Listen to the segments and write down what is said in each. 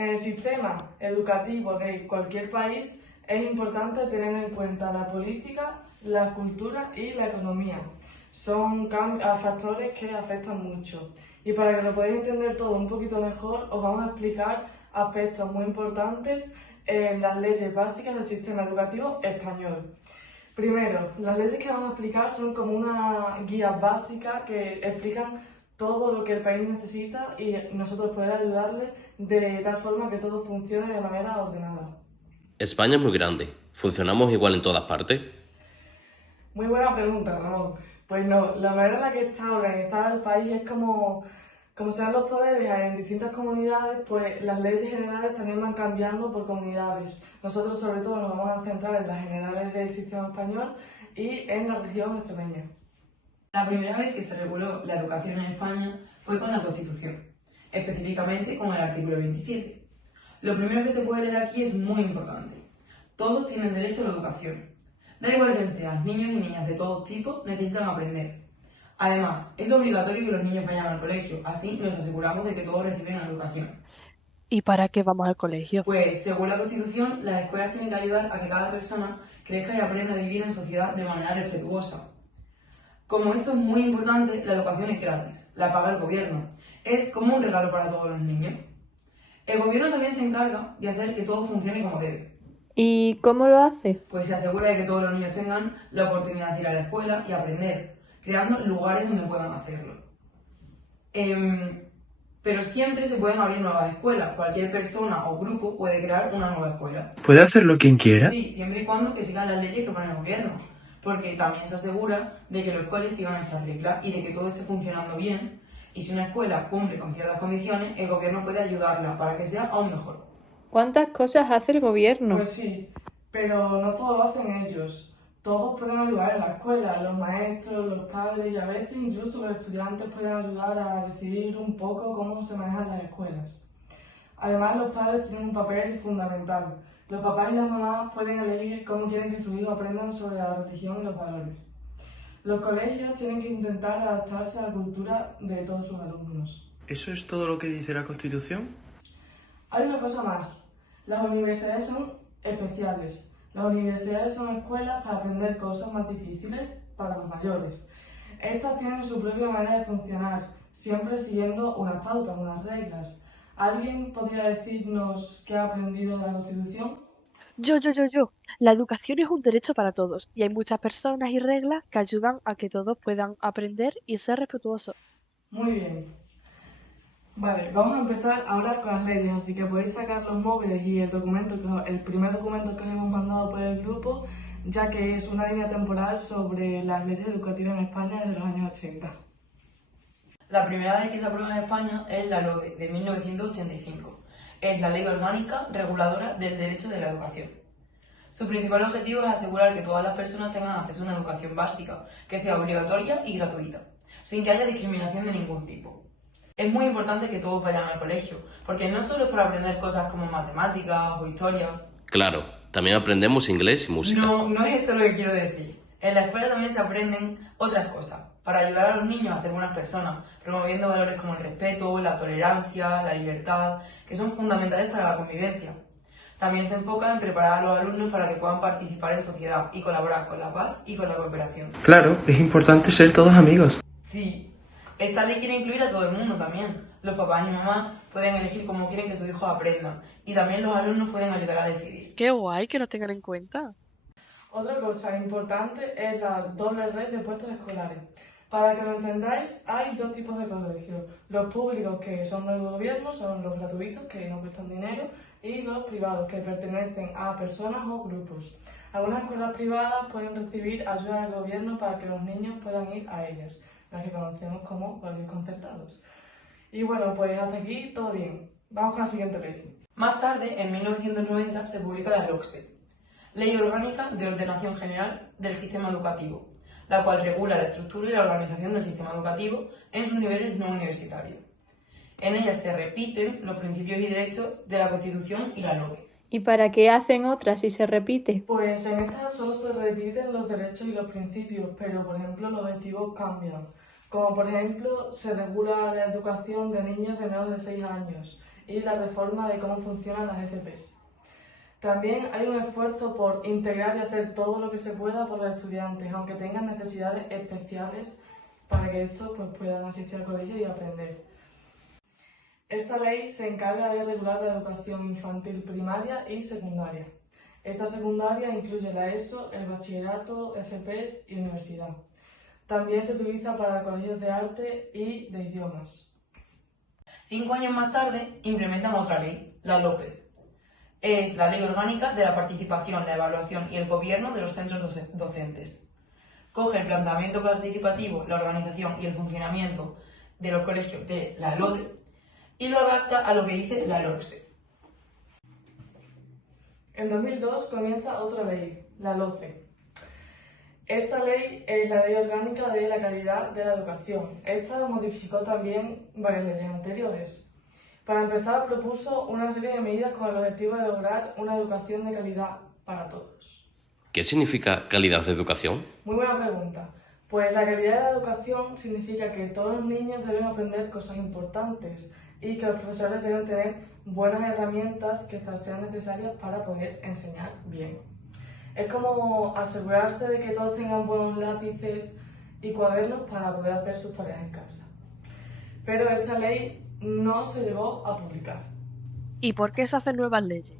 En el sistema educativo de cualquier país es importante tener en cuenta la política, la cultura y la economía. Son factores que afectan mucho. Y para que lo podáis entender todo un poquito mejor, os vamos a explicar aspectos muy importantes en las leyes básicas del sistema educativo español. Primero, las leyes que vamos a explicar son como una guía básica que explican todo lo que el país necesita y nosotros poder ayudarle de tal forma que todo funcione de manera ordenada. España es muy grande. ¿Funcionamos igual en todas partes? Muy buena pregunta, Ramón. Pues no, la manera en la que está organizada el país es como se dan los poderes en distintas comunidades, pues las leyes generales también van cambiando por comunidades. Nosotros sobre todo nos vamos a centrar en las generales del sistema español y en la región extremeña. La primera vez que se reguló la educación en España fue con la Constitución, específicamente con el artículo 27. Lo primero que se puede leer aquí es muy importante. Todos tienen derecho a la educación. Da igual que sean niños y niñas de todos tipos, necesitan aprender. Además, es obligatorio que los niños vayan al colegio, así nos aseguramos de que todos reciben educación. ¿Y para qué vamos al colegio? Pues, según la Constitución, las escuelas tienen que ayudar a que cada persona crezca y aprenda a vivir en sociedad de manera respetuosa. Como esto es muy importante, la educación es gratis, la paga el gobierno. Es como un regalo para todos los niños. El gobierno también se encarga de hacer que todo funcione como debe. ¿Y cómo lo hace? Pues se asegura de que todos los niños tengan la oportunidad de ir a la escuela y aprender, creando lugares donde puedan hacerlo. Pero siempre se pueden abrir nuevas escuelas. Cualquier persona o grupo puede crear una nueva escuela. ¿Puede hacerlo quien quiera? Sí, siempre y cuando que sigan las leyes que pone el gobierno. Porque también se asegura de que los coles sigan estas reglas y de que todo esté funcionando bien. Y si una escuela cumple con ciertas condiciones, el gobierno puede ayudarla para que sea aún mejor. ¿Cuántas cosas hace el gobierno? Pues sí, pero no todo lo hacen ellos. Todos pueden ayudar en la escuela, los maestros, los padres y a veces incluso los estudiantes pueden ayudar a decidir un poco cómo se manejan las escuelas. Además, los padres tienen un papel fundamental. Los papás y las mamás pueden elegir cómo quieren que sus hijos aprendan sobre la religión y los valores. Los colegios tienen que intentar adaptarse a la cultura de todos sus alumnos. ¿Eso es todo lo que dice la Constitución? Hay una cosa más. Las universidades son especiales. Las universidades son escuelas para aprender cosas más difíciles para los mayores. Estas tienen su propia manera de funcionar, siempre siguiendo unas pautas, unas reglas. ¿Alguien podría decirnos qué ha aprendido de la Constitución? Yo. La educación es un derecho para todos y hay muchas personas y reglas que ayudan a que todos puedan aprender y ser respetuosos. Muy bien. Vale, vamos a empezar ahora con las leyes, así que podéis sacar los móviles y el primer documento que os hemos mandado por el grupo, ya que es una línea temporal sobre las leyes educativas en España desde los años 80. La primera ley que se aprueba en España es la LODE de 1985. Es la Ley Orgánica Reguladora del Derecho de la Educación. Su principal objetivo es asegurar que todas las personas tengan acceso a una educación básica, que sea obligatoria y gratuita, sin que haya discriminación de ningún tipo. Es muy importante que todos vayan al colegio, porque no solo es para aprender cosas como matemáticas o historia. Claro, también aprendemos inglés y música. No es eso lo que quiero decir. En la escuela también se aprenden otras cosas, para ayudar a los niños a ser buenas personas, promoviendo valores como el respeto, la tolerancia, la libertad, que son fundamentales para la convivencia. También se enfoca en preparar a los alumnos para que puedan participar en sociedad y colaborar con la paz y con la cooperación. Claro, es importante ser todos amigos. Sí, esta ley quiere incluir a todo el mundo también. Los papás y mamás pueden elegir cómo quieren que sus hijos aprendan y también los alumnos pueden ayudar a decidir. ¡Qué guay que nos tengan en cuenta! Otra cosa importante es la doble red de puestos escolares. Para que lo entendáis, hay dos tipos de colegios. Los públicos, que son del gobierno, son los gratuitos, que no cuestan dinero, y los privados, que pertenecen a personas o grupos. Algunas escuelas privadas pueden recibir ayuda del gobierno para que los niños puedan ir a ellas, las que conocemos como colegios concertados. Y bueno, pues hasta aquí todo bien. Vamos con la siguiente ley. Más tarde, en 1990, se publica la LOCSE, Ley Orgánica de Ordenación General del Sistema Educativo, la cual regula la estructura y la organización del sistema educativo en sus niveles no universitarios. En ella se repiten los principios y derechos de la Constitución y la LOE. ¿Y para qué hacen otras si se repite? Pues en esta solo se repiten los derechos y los principios, pero por ejemplo los objetivos cambian. Como por ejemplo se regula la educación de niños de menos de 6 años y la reforma de cómo funcionan las FPs. También hay un esfuerzo por integrar y hacer todo lo que se pueda por los estudiantes, aunque tengan necesidades especiales para que estos pues, puedan asistir al colegio y aprender. Esta ley se encarga de regular la educación infantil primaria y secundaria. Esta secundaria incluye la ESO, el bachillerato, FPs y universidad. También se utiliza para colegios de arte y de idiomas. 5 años más tarde implementan otra ley, la LOPE. Es la Ley Orgánica de la Participación, la Evaluación y el Gobierno de los Centros Docentes. Coge el planteamiento participativo, la organización y el funcionamiento de los colegios de la LODE y lo adapta a lo que dice la LORSE. En 2002 comienza otra ley, la LOCE. Esta ley es la Ley Orgánica de la Calidad de la Educación. Esta modificó también varias leyes anteriores. Para empezar, propuso una serie de medidas con el objetivo de lograr una educación de calidad para todos. ¿Qué significa calidad de educación? Muy buena pregunta. Pues la calidad de la educación significa que todos los niños deben aprender cosas importantes y que los profesores deben tener buenas herramientas que estas sean necesarias para poder enseñar bien. Es como asegurarse de que todos tengan buenos lápices y cuadernos para poder hacer sus tareas en casa. Pero esta ley no se llegó a publicar. ¿Y por qué se hacen nuevas leyes?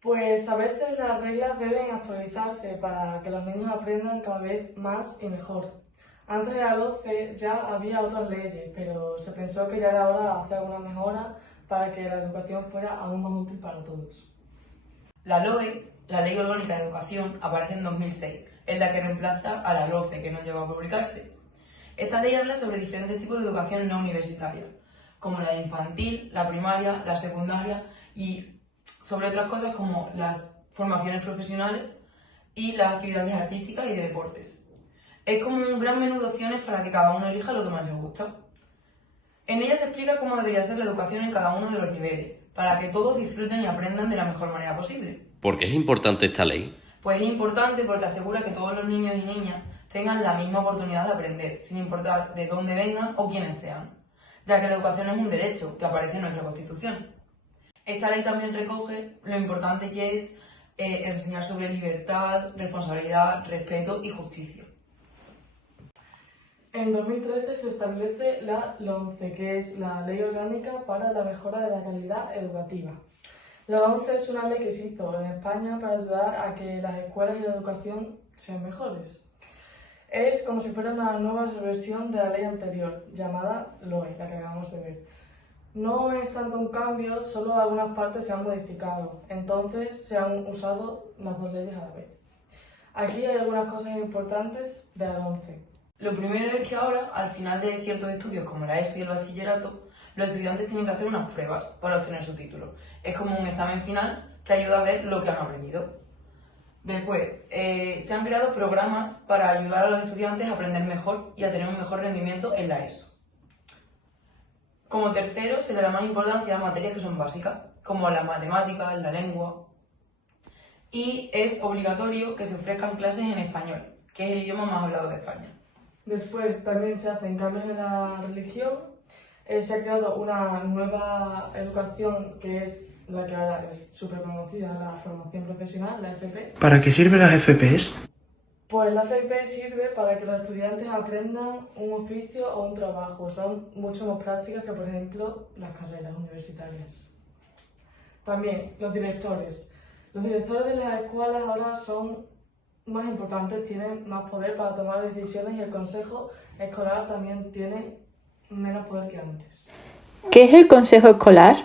Pues a veces las reglas deben actualizarse para que los niños aprendan cada vez más y mejor. Antes de la LOCE ya había otras leyes, pero se pensó que ya era hora de hacer alguna mejora para que la educación fuera aún más útil para todos. La LOE, la Ley Orgánica de Educación, aparece en 2006, en la que reemplaza a la LOCE, que no llegó a publicarse. Esta ley habla sobre diferentes tipos de educación no universitaria, como la infantil, la primaria, la secundaria y sobre otras cosas como las formaciones profesionales y las actividades artísticas y de deportes. Es como un gran menú de opciones para que cada uno elija lo que más le gusta. En ella se explica cómo debería ser la educación en cada uno de los niveles, para que todos disfruten y aprendan de la mejor manera posible. ¿Por qué es importante esta ley? Pues es importante porque asegura que todos los niños y niñas tengan la misma oportunidad de aprender, sin importar de dónde vengan o quiénes sean, ya que la educación es un derecho que aparece en nuestra Constitución. Esta ley también recoge lo importante que es enseñar sobre libertad, responsabilidad, respeto y justicia. En 2013 se establece la LOMCE, que es la Ley Orgánica para la Mejora de la Calidad Educativa. La LOMCE es una ley que se hizo en España para ayudar a que las escuelas y la educación sean mejores. Es como si fuera una nueva versión de la ley anterior, llamada LOE, la que acabamos de ver. No es tanto un cambio, solo algunas partes se han modificado, entonces se han usado las dos leyes a la vez. Aquí hay algunas cosas importantes de la LOMCE. Lo primero es que ahora, al final de ciertos estudios como la ESO y el bachillerato, los estudiantes tienen que hacer unas pruebas para obtener su título. Es como un examen final que ayuda a ver lo que han aprendido. Después, se han creado programas para ayudar a los estudiantes a aprender mejor y a tener un mejor rendimiento en la ESO. Como tercero, se le da más importancia a materias que son básicas, como las matemáticas, la lengua. Y es obligatorio que se ofrezcan clases en español, que es el idioma más hablado de España. Después también se hacen cambios en la religión. Se ha creado una nueva educación que es la que ahora es súper conocida, la formación profesional, la FP. ¿Para qué sirven las FPs? Pues la FP sirve para que los estudiantes aprendan un oficio o un trabajo. Son mucho más prácticas que, por ejemplo, las carreras universitarias. También los directores. Los directores de las escuelas ahora son más importantes, tienen más poder para tomar decisiones y el consejo escolar también tiene menos poder que antes. ¿Qué es el consejo escolar?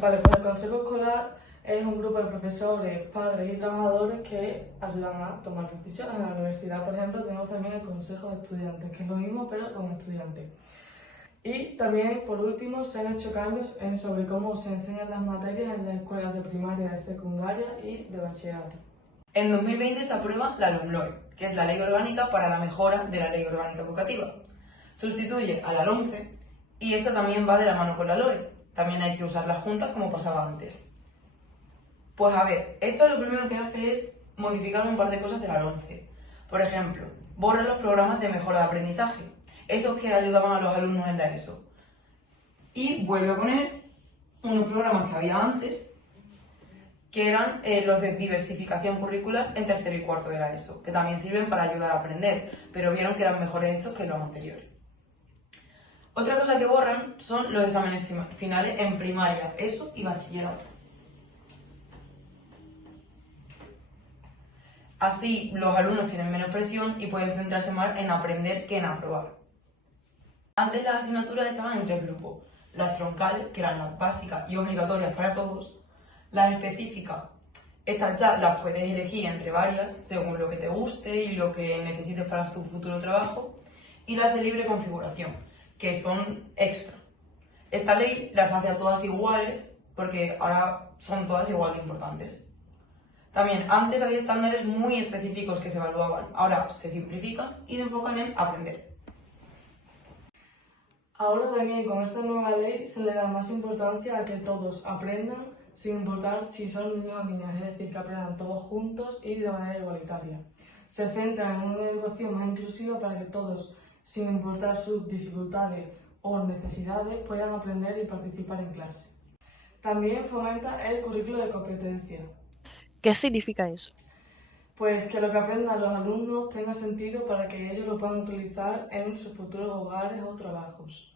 Vale, pues el consejo escolar es un grupo de profesores, padres y trabajadores que ayudan a tomar decisiones. En la universidad, por ejemplo, tenemos también el consejo de estudiantes, que es lo mismo pero con estudiantes. Y también, por último, se han hecho cambios sobre cómo se enseñan las materias en las escuelas de primaria, de secundaria y de bachillerato. En 2020 se aprueba la LOMLOE, que es la Ley Orgánica para la Mejora de la Ley Orgánica Educativa. Sustituye a la LOMCE y esta también va de la mano con la LOE. También hay que usarlas juntas como pasaba antes. Pues a ver, esto lo primero que hace es modificar un par de cosas de la LOMCE. Por ejemplo, borra los programas de mejora de aprendizaje, esos que ayudaban a los alumnos en la ESO. y vuelve a poner unos programas que había antes, que eran los de diversificación curricular en tercero y cuarto de la ESO, que también sirven para ayudar a aprender, pero vieron que eran mejores hechos que los anteriores. Otra cosa que borran son los exámenes finales en primaria, ESO y bachillerato. Así, los alumnos tienen menos presión y pueden centrarse más en aprender que en aprobar. Antes las asignaturas estaban en 3 grupos: las troncales, que eran las básicas y obligatorias para todos; las específicas, estas ya las puedes elegir entre varias, según lo que te guste y lo que necesites para tu futuro trabajo; y las de libre configuración, que son extra. Esta ley las hace a todas iguales, porque ahora son todas igual de importantes. También, antes había estándares muy específicos que se evaluaban, ahora se simplifican y se enfocan en aprender. Ahora también con esta nueva ley se le da más importancia a que todos aprendan sin importar si son niños o niñas, es decir, que aprendan todos juntos y de manera igualitaria. Se centra en una educación más inclusiva para que todos, sin importar sus dificultades o necesidades, puedan aprender y participar en clase. También fomenta el currículo de competencia. ¿Qué significa eso? Pues que lo que aprendan los alumnos tenga sentido para que ellos lo puedan utilizar en sus futuros hogares o trabajos.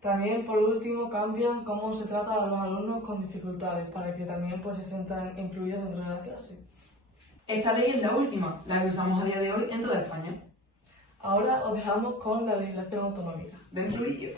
También, por último, cambian cómo se trata a los alumnos con dificultades para que también se sientan incluidos dentro de la clase. Esta ley es la última, la que usamos a día de hoy en toda España. Ahora os dejamos con la legislación autonómica. Dentro vídeo.